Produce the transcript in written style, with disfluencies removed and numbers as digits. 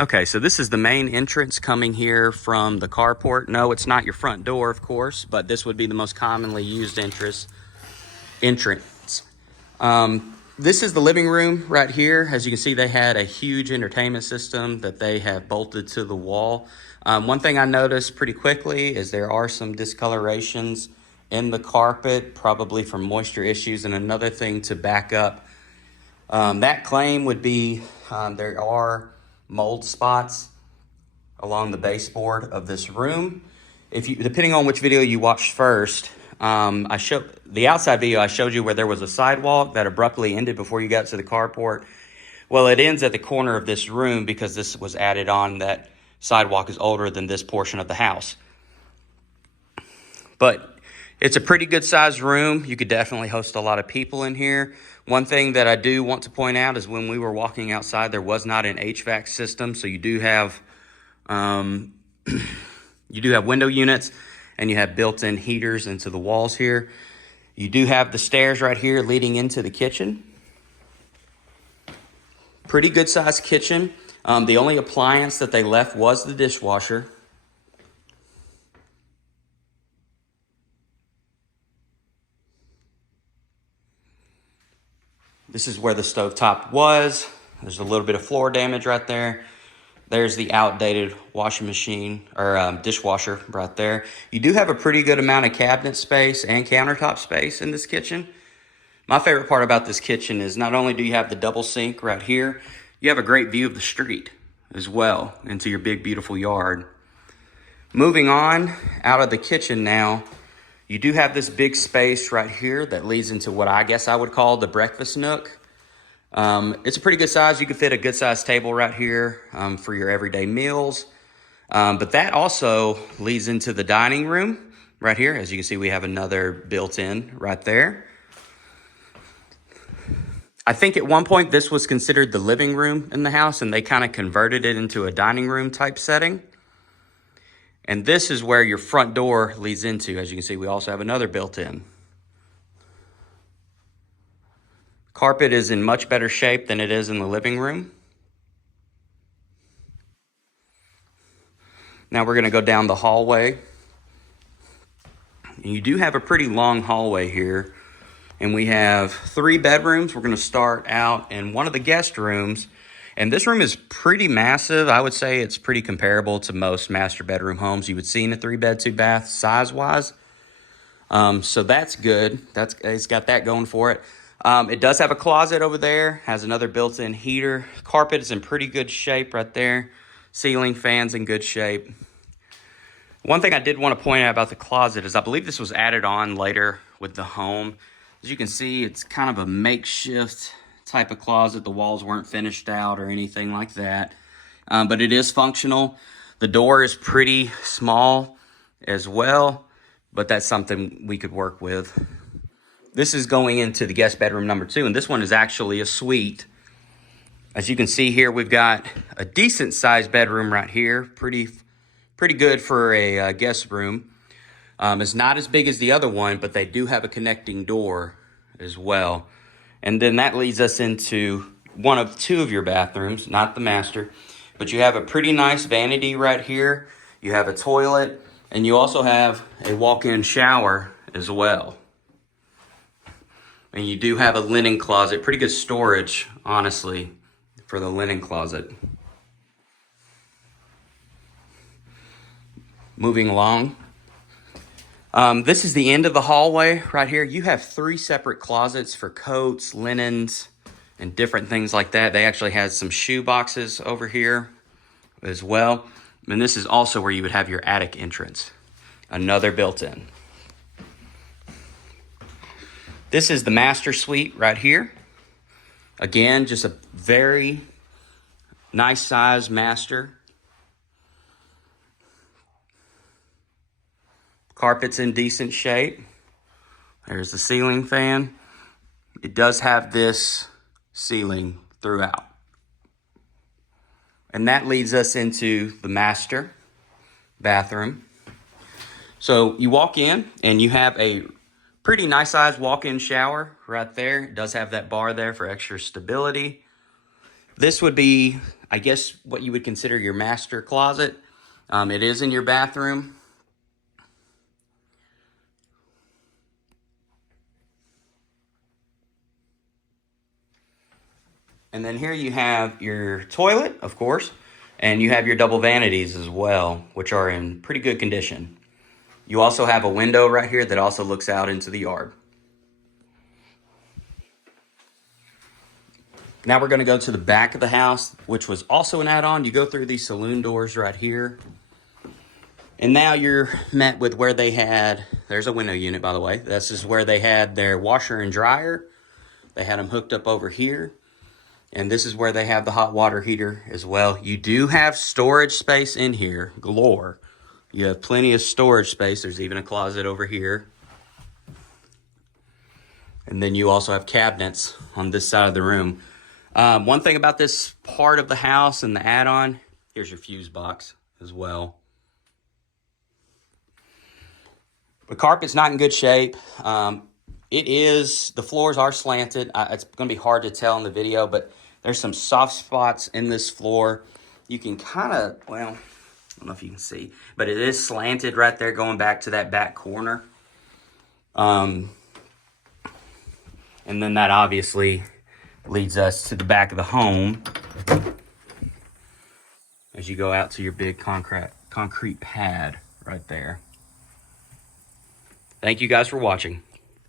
Okay, so this is the main entrance coming here from the carport. No, it's not your front door, of course, but this would be the most commonly used entrance. This is the living room right here. As you can see, they had a huge entertainment system that they have bolted to the wall. One thing I noticed pretty quickly is there are some discolorations in the carpet, probably from moisture issues. And another thing to back up that claim would be there are mold spots along the baseboard of this room. If you, depending on which video you watched first, I showed the outside video. I showed you where there was a sidewalk that abruptly ended before you got to the carport. Well, it ends at the corner of this room because this was added on. That sidewalk is older than this portion of the house. But it's a pretty good sized room. You could definitely host a lot of people in here. One thing that I do want to point out is when we were walking outside, there was not an HVAC system. So you do have window units and you have built-in heaters into the walls here. You do have the stairs right here leading into the kitchen. Pretty good sized kitchen. The only appliance that they left was the dishwasher. This is where the stovetop was. There's a little bit of floor damage right there. There's the outdated washing machine or dishwasher right there. You do have a pretty good amount of cabinet space and countertop space in this kitchen. My favorite part about this kitchen is not only do you have the double sink right here, you have a great view of the street as well into your big, beautiful yard. Moving on out of the kitchen now, you do have this big space right here that leads into what I guess I would call the breakfast nook. It's a pretty good size. You could fit a good sized table right here for your everyday meals. But that also leads into the dining room right here. As you can see, we have another built-in right there. I think at one point this was considered the living room in the house and they kind of converted it into a dining room type setting. And this is where your front door leads into. As you can see, we also have another built-in. Carpet is in much better shape than it is in the living room. Now we're going to go down the hallway. And you do have a pretty long hallway here. And we have 3 bedrooms. We're going to start out in one of the guest rooms. And this room is pretty massive. I would say it's pretty comparable to most master bedroom homes you would see in a 3-bed, 2-bath size-wise. So that's good. It's got that going for it. It does have a closet over there. Has another built-in heater. Carpet is in pretty good shape right there. Ceiling fans in good shape. One thing I did want to point out about the closet is I believe this was added on later with the home. As you can see, it's kind of a makeshift type of closet. The walls weren't finished out or anything like that. But it is functional. The door is pretty small as well, but that's something we could work with. This is going into the guest bedroom number 2, and this one is actually a suite. As you can see here, we've got a decent sized bedroom right here. Pretty good for a guest room. It's not as big as the other one, but they do have a connecting door as well. And then that leads us into one of 2 of your bathrooms, not the master. But you have a pretty nice vanity right here. You have a toilet, and you also have a walk-in shower as well. And you do have a linen closet. Pretty good storage, honestly, for the linen closet. Moving along. This is the end of the hallway right here. You have 3 separate closets for coats, linens, and different things like that. They actually had some shoe boxes over here as well. And this is also where you would have your attic entrance. Another built-in. This is the master suite right here. Again, just a very nice size master. Carpet's in decent shape. There's the ceiling fan. It does have this ceiling throughout. And that leads us into the master bathroom. So you walk in and you have a pretty nice sized walk-in shower right there. It does have that bar there for extra stability. This would be, I guess what you would consider your master closet. It is in your bathroom. And then here you have your toilet, of course, and you have your double vanities as well, which are in pretty good condition. You also have a window right here that also looks out into the yard. Now we're going to go to the back of the house, which was also an add-on. You go through these saloon doors right here. And now you're met with where they had, there's a window unit, by the way. This is where they had their washer and dryer. They had them hooked up over here. And this is where they have the hot water heater as well. You do have storage space in here, galore. You have plenty of storage space. There's even a closet over here. And then you also have cabinets on this side of the room. One thing about this part of the house and the add-on, here's your fuse box as well. The carpet's not in good shape. The floors are slanted. It's going to be hard to tell in the video, but there's some soft spots in this floor. You can kind of, well, I don't know if you can see, but it is slanted right there going back to that back corner. And then that obviously leads us to the back of the home as you go out to your big concrete pad right there. Thank you guys for watching.